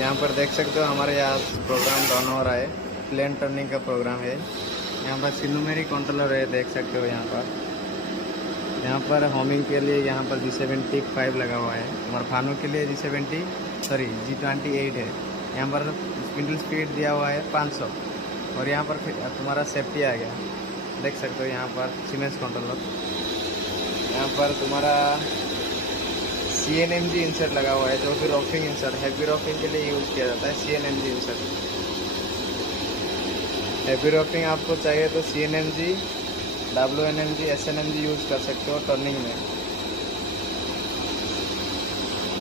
यहाँ पर देख सकते हो हमारे यहाँ प्रोग्राम डाउन हो रहा है, प्लेन टर्निंग का प्रोग्राम है। यहाँ पर सिनुमेरी कंट्रोलर है, देख सकते हो यहाँ पर होमिंग के लिए यहाँ पर G75 लगा हुआ है। हमारे फानों के लिए G28 है। यहाँ पर स्पिंडल स्पीड दिया हुआ है 500 और यहाँ पर तुम्हारा सेफ्टी आ गया, देख सकते हो यहाँ पर सीमेंस कंट्रोलर। यहाँ पर तुम्हारा CNMG इंसर्ट लगा हुआ है, जो कि रॉफिंग इंसर्ट, हैवी रॉफिंग के लिए यूज़ किया जाता है। CNMG इंसर्ट, हैवी रॉफिंग आपको चाहिए तो CNMG, WNMG, SNMG यूज़ कर सकते हो टर्निंग में।